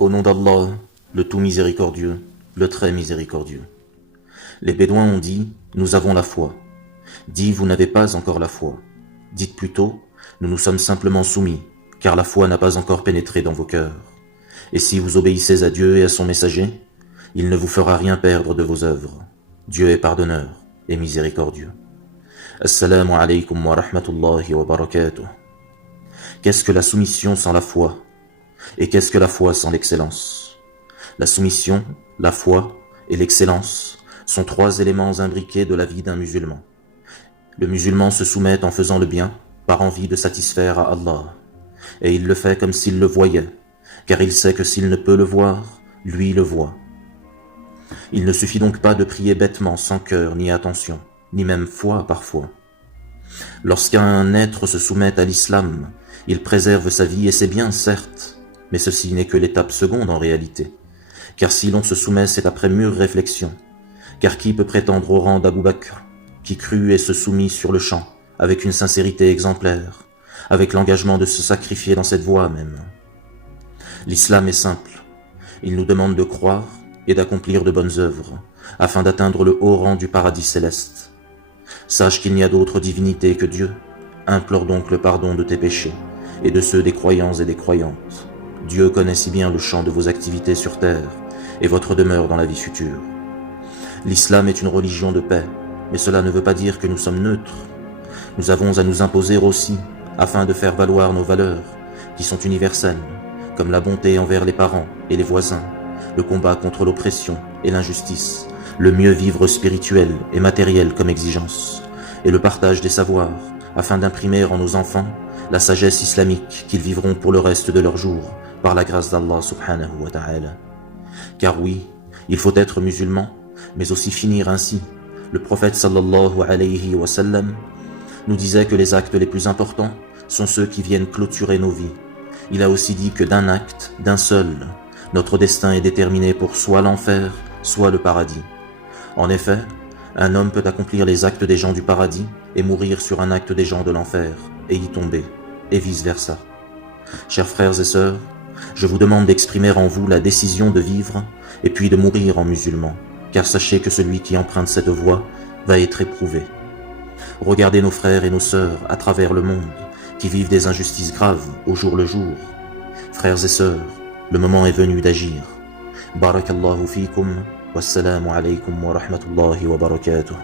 Au nom d'Allah, le tout miséricordieux, le très miséricordieux. Les Bédouins ont dit, nous avons la foi. Dis, vous n'avez pas encore la foi. Dites plutôt, nous nous sommes simplement soumis, car la foi n'a pas encore pénétré dans vos cœurs. Et si vous obéissez à Dieu et à son messager, il ne vous fera rien perdre de vos œuvres. Dieu est pardonneur et miséricordieux. Assalamu alaikum wa rahmatullahi wa barakatuh. Qu'est-ce que la soumission sans la foi? Et qu'est-ce que la foi sans l'excellence? La soumission, la foi et l'excellence sont trois éléments imbriqués de la vie d'un musulman. Le musulman se soumet en faisant le bien, par envie de satisfaire à Allah. Et il le fait comme s'il le voyait, car il sait que s'il ne peut le voir, lui le voit. Il ne suffit donc pas de prier bêtement, sans cœur ni attention, ni même foi parfois. Lorsqu'un être se soumet à l'islam, il préserve sa vie et ses biens, certes, mais ceci n'est que l'étape seconde en réalité. Car si l'on se soumet, c'est après mûre réflexion. Car qui peut prétendre au rang d'Abou Bakr, qui crut et se soumit sur le champ, avec une sincérité exemplaire, avec l'engagement de se sacrifier dans cette voie même? L'islam est simple. Il nous demande de croire et d'accomplir de bonnes œuvres, afin d'atteindre le haut rang du paradis céleste. Sache qu'il n'y a d'autre divinité que Dieu. Implore donc le pardon de tes péchés, et de ceux des croyants et des croyantes. Dieu connaît si bien le champ de vos activités sur terre, et votre demeure dans la vie future. L'islam est une religion de paix, mais cela ne veut pas dire que nous sommes neutres. Nous avons à nous imposer aussi, afin de faire valoir nos valeurs, qui sont universelles, comme la bonté envers les parents et les voisins, le combat contre l'oppression et l'injustice, le mieux vivre spirituel et matériel comme exigence, et le partage des savoirs, afin d'imprimer en nos enfants la sagesse islamique qu'ils vivront pour le reste de leurs jours, par la grâce d'Allah subhanahu wa ta'ala. Car oui, il faut être musulman, mais aussi finir ainsi. Le prophète sallallahu alayhi wa sallam nous disait que les actes les plus importants sont ceux qui viennent clôturer nos vies. Il a aussi dit que d'un acte, d'un seul, notre destin est déterminé pour soit l'enfer, soit le paradis. En effet, un homme peut accomplir les actes des gens du paradis et mourir sur un acte des gens de l'enfer, et y tomber, et vice-versa. Chers frères et sœurs, je vous demande d'exprimer en vous la décision de vivre et puis de mourir en musulman, car sachez que celui qui emprunte cette voie va être éprouvé. Regardez nos frères et nos sœurs à travers le monde, qui vivent des injustices graves au jour le jour. Frères et sœurs, le moment est venu d'agir. Barakallahu fikum, wassalamu alaykum wa rahmatullahi wa barakatuh.